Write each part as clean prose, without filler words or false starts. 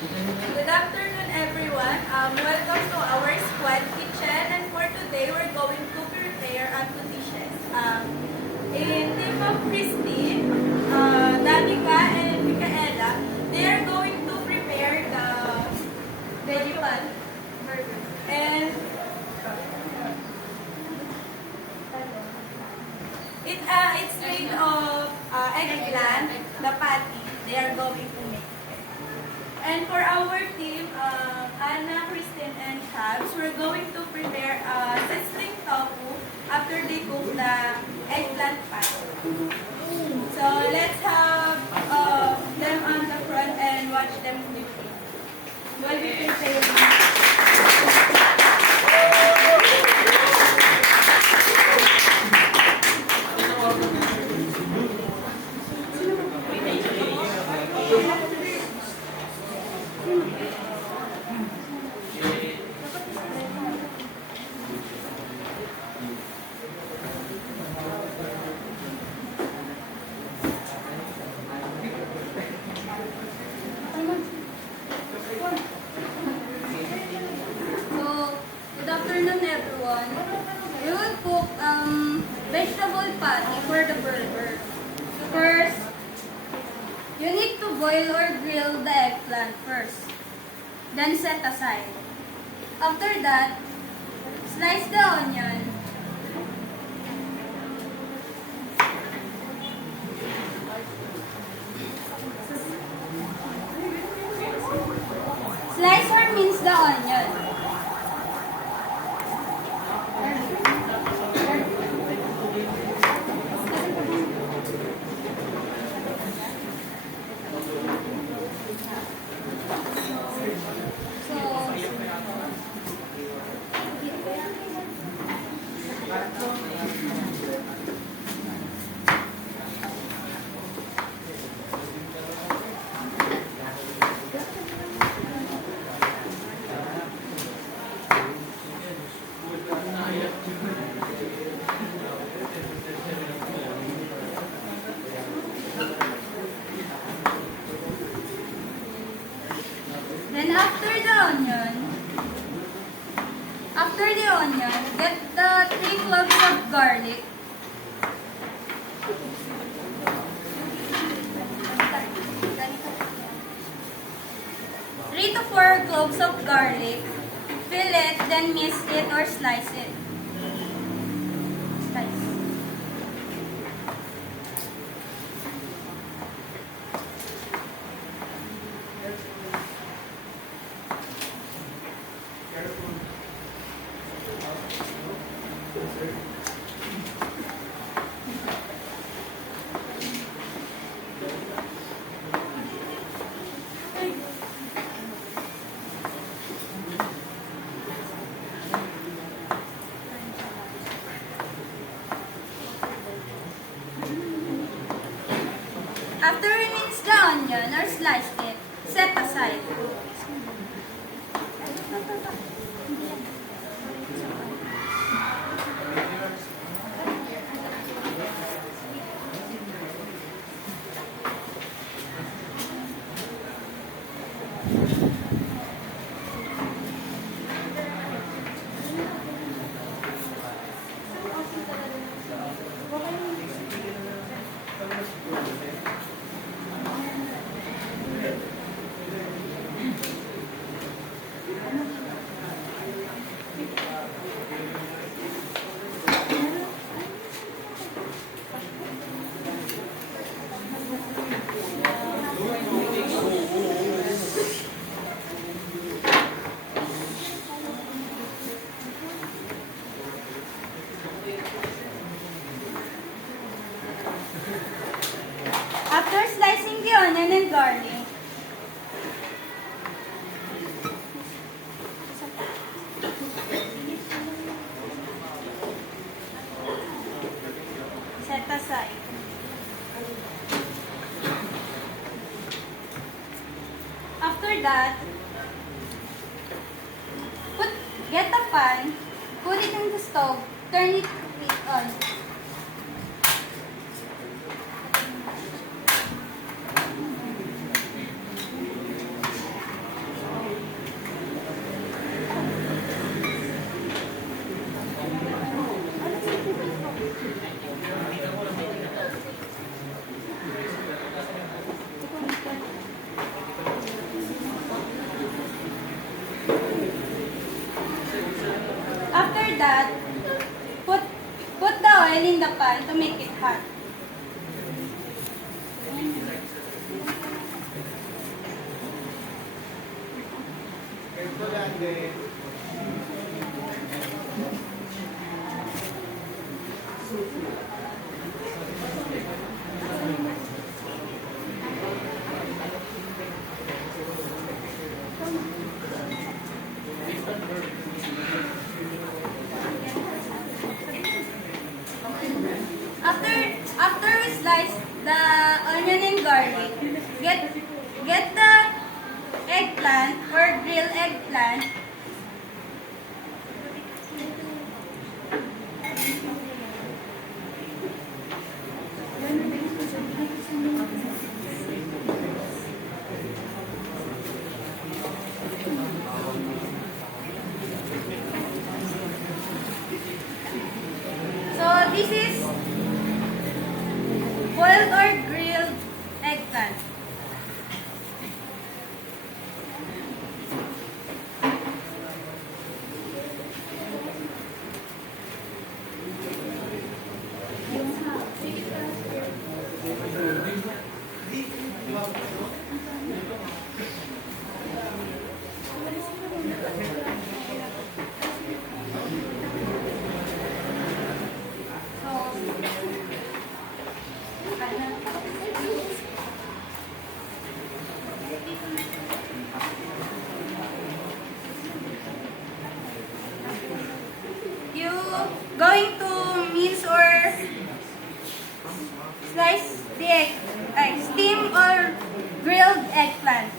Good afternoon, everyone. Welcome to our squad kitchen. And for today, we're going to prepare two dishes. In team of Christine, Danica, and Micaela, they are going to prepare the veggie pan burger. And it's made of eggplant, the patty. They are going to make. And for our team, Anna, Christine, and Shabs, we're going to prepare sizzling tofu after they cook the eggplant patty. So let's have them on the front and watch them cooking. While we prepare. So, good afternoon everyone. We will cook vegetable patty for the burger. First, you need to boil or grill the eggplant first. Then set aside. After that, slice the onion. Slice or mince the onion. Then after the onion, get the 3 cloves of garlic. Three to 4 cloves of garlic. Fill it, then mince it or slice it. Slice. After we mince the onion or slice it, set aside. After slicing the onion and garlic, set aside. After that, get a pan, put it in the stove, turn it on. oil in the pan to make it hot. After we slice the onion and garlic, get the eggplant or grilled eggplant. So this is boiled or grilled eggplant. You going to mince or slice the egg, steam or grilled eggplant.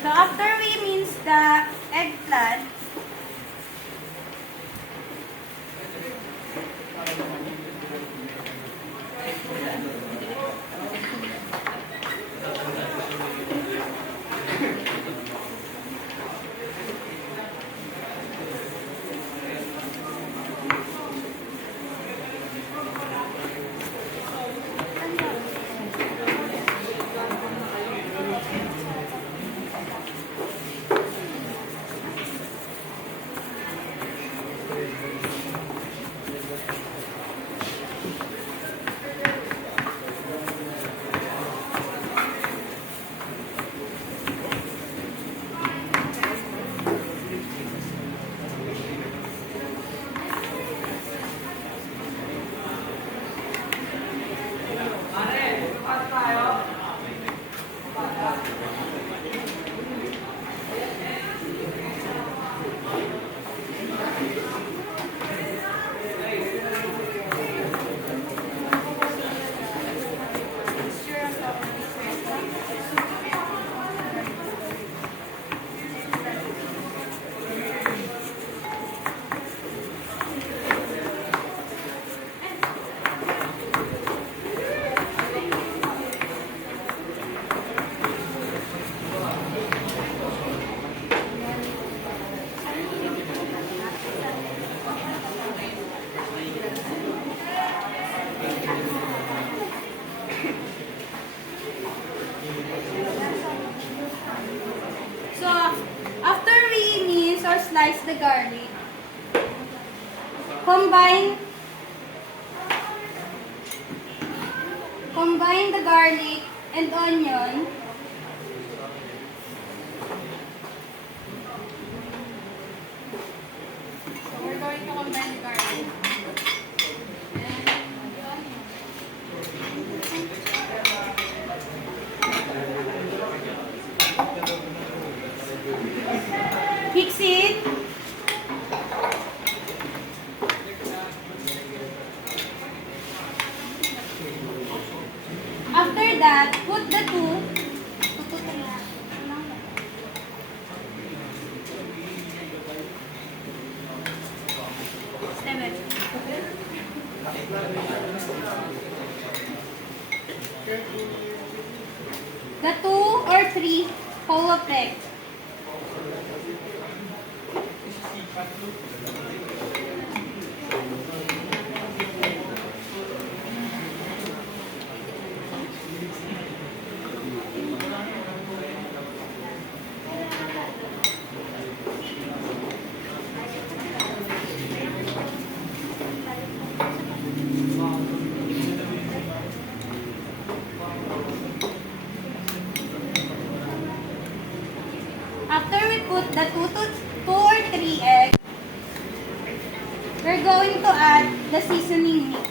So after we mince the eggplant, slice the garlic. Combine the garlic and onion. So we're going to combine the garlic and the onion. Mix it. After that, put the two. the 2 or 3 whole of egg. After we put the 2 or 3 eggs, we're going to add the seasoning mix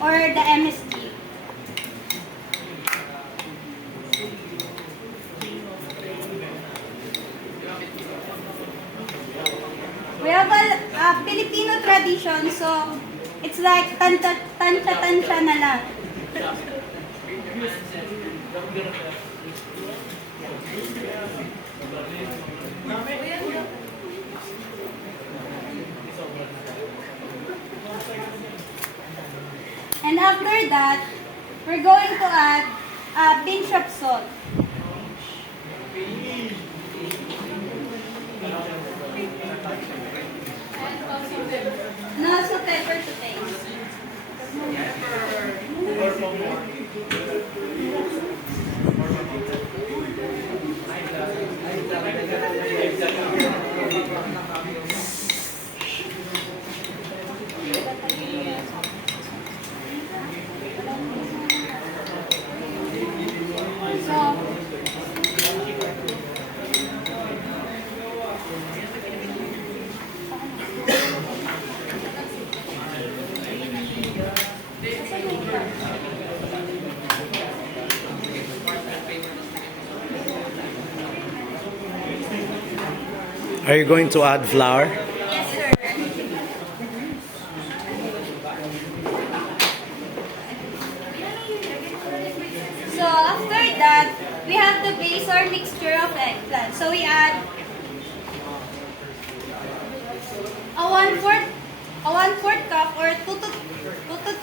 or the MSG. We have a Filipino tradition, so it's like tansya na lang. And after that, we're going to add a pinch of salt. And also pepper to taste. Are you going to add flour? Yes, sir. So after that, we have the base or mixture of eggplant. So we add a 1/4 cup or 2 to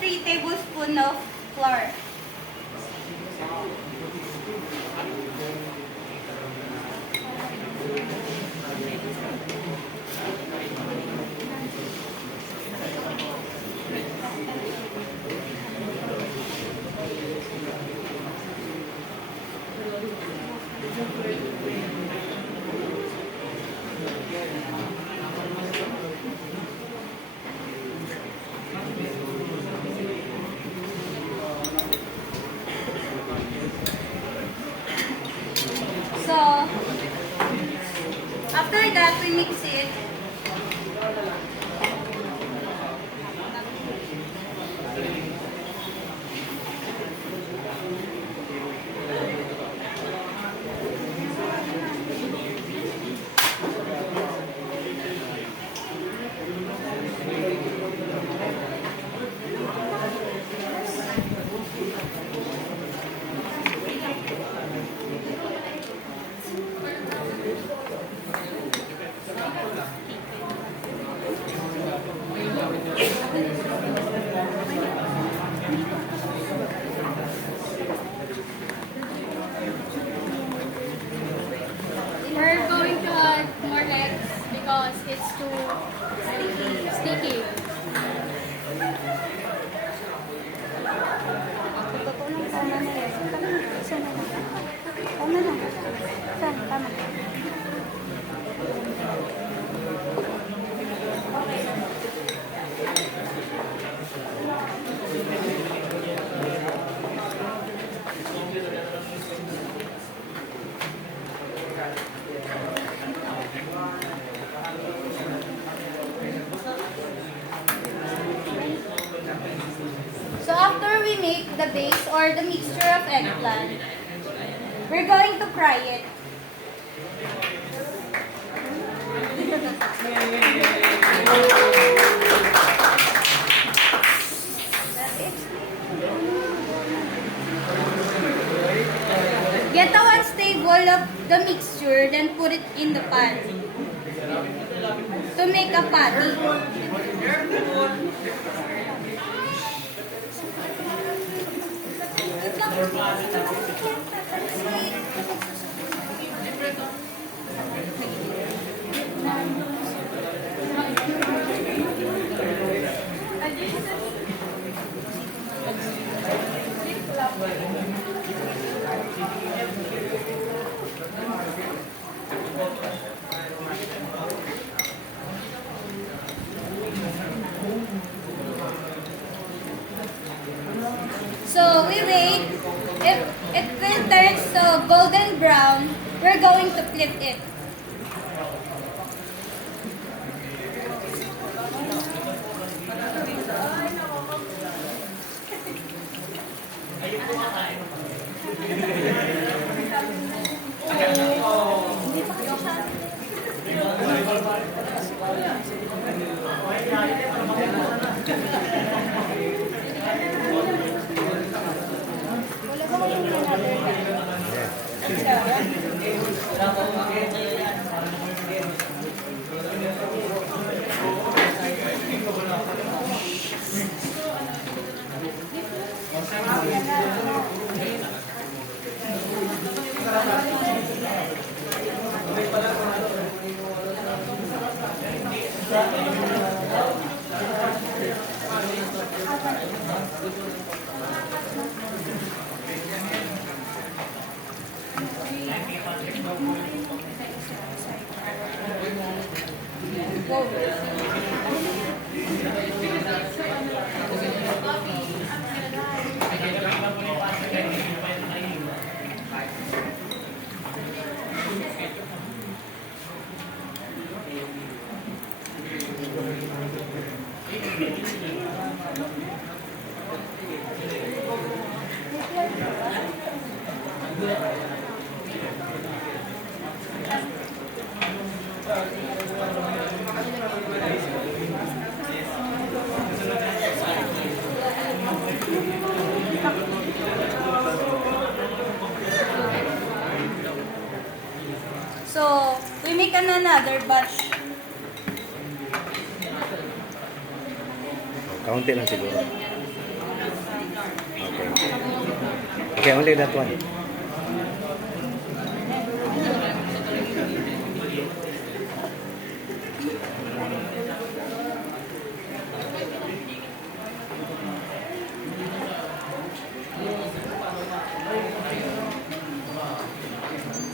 3 tablespoons of flour. So, after that, we mix it. We're going to add more eggs because it's too sticky. So after we make the base or the mixture of eggplant, we're going to fry it. Get a 1 tablespoon of the mixture, then put it in the pan to make a patty. So we wait. If it will turn to golden brown, we're going to flip it. So we make another batch. Kaunti lang siguro. Okay. Okay, only that one.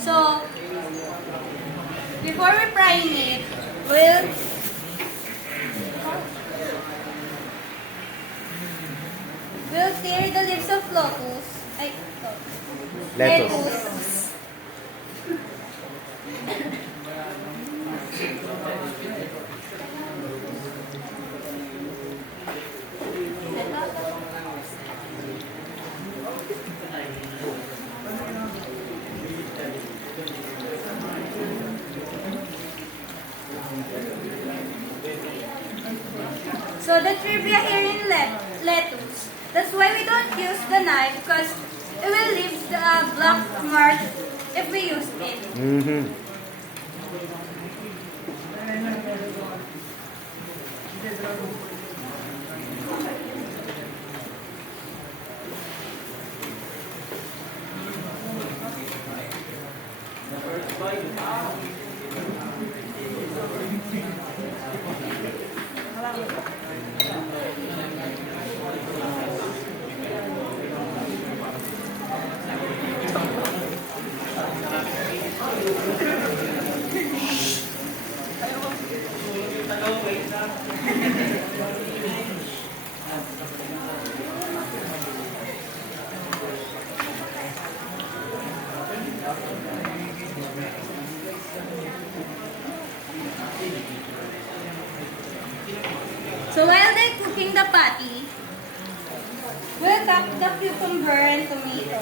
So before we frying it, we'll tear the leaves of lotus. Lettuce. So the trivia here in lettuce. That's why we don't use the knife because it will leave the black mark if we use it. Mm-hmm. So while they're cooking the patty, we'll cut the cucumber and tomato.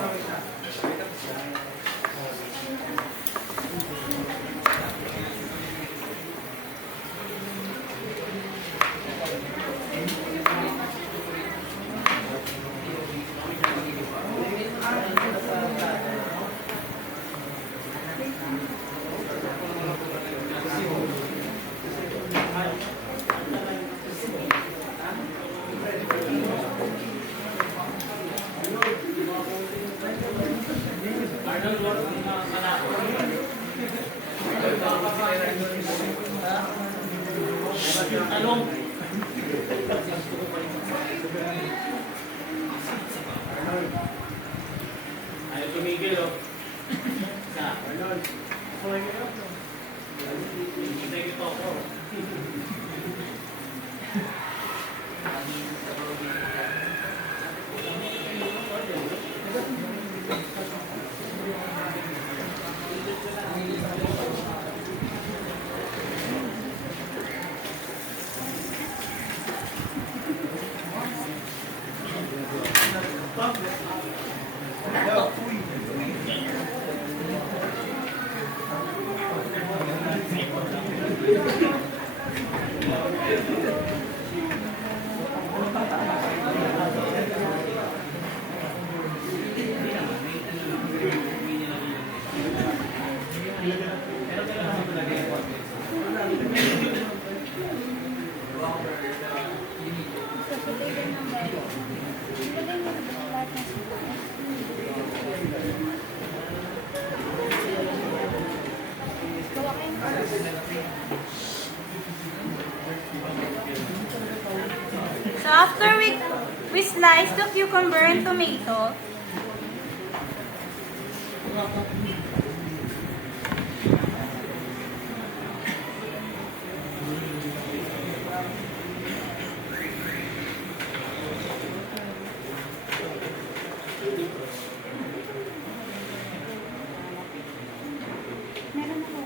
Ayaw tumigil, oh. Isa. Hintay ko ako. So after we slice the cucumber and tomato, meron ako.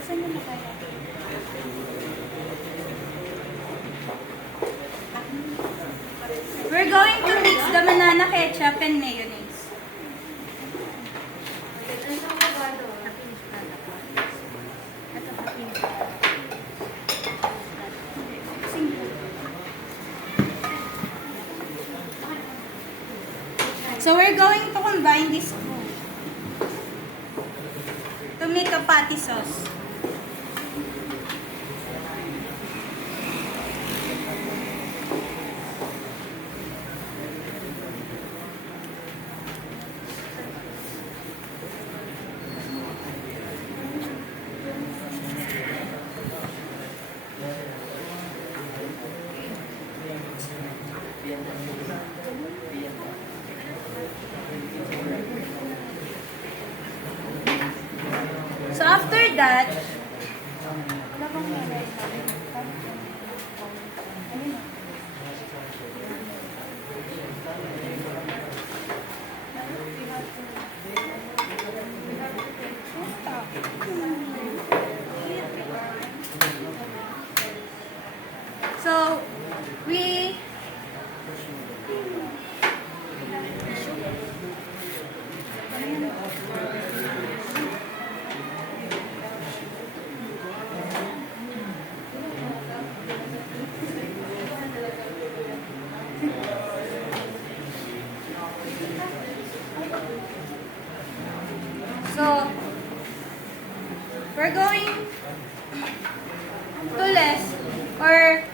Asan yung nakaya? We're going to mix the banana ketchup and mayonnaise. So we're going to combine this two to make a patty sauce. So after that, so we So, we're going to less or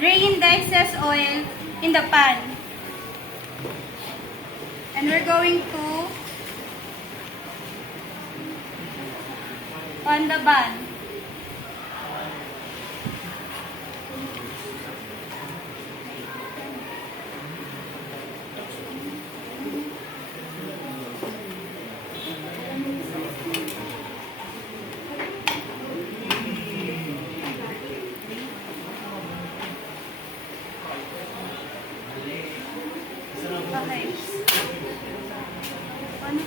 drain the excess oil in the pan. And we're going to on the bun. Okay. Ano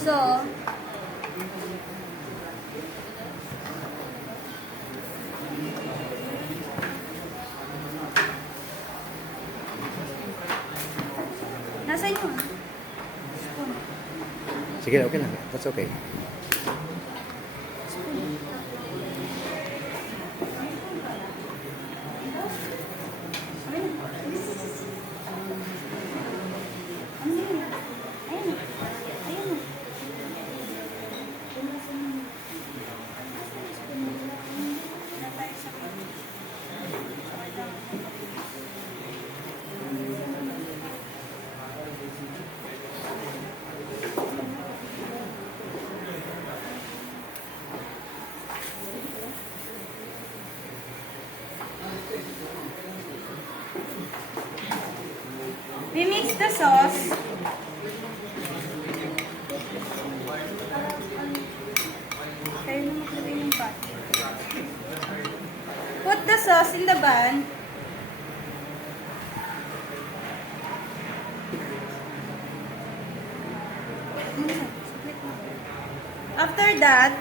so, nasaan yun? Sige, okay lang. That's okay. Ano We mix the sauce. Kayo na maglagay ng patty. Put the sauce in the pan. After that,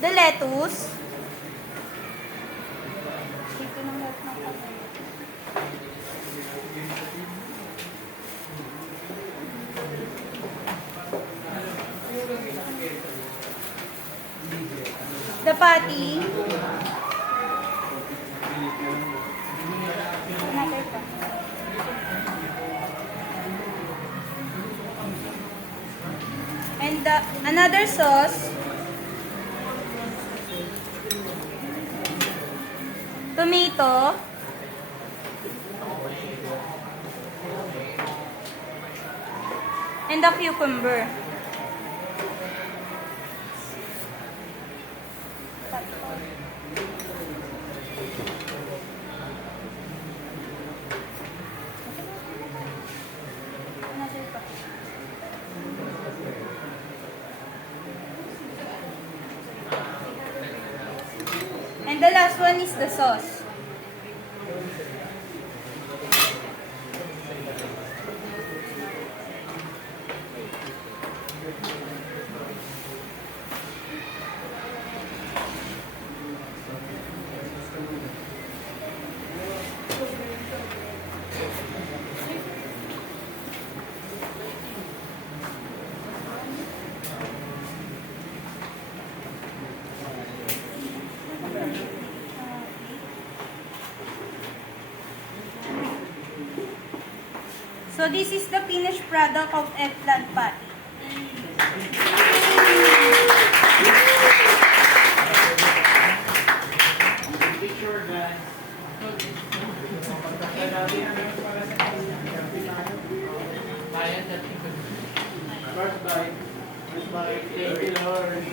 the lettuce. Dito ng lahat ng patay. The patty. Natin pa. And another sauce. Tomato. And a cucumber. And the last one is the sauce. So this is the finished product of eggplant patty. Picture, guys. First bite. First bite. Thank you, Lord.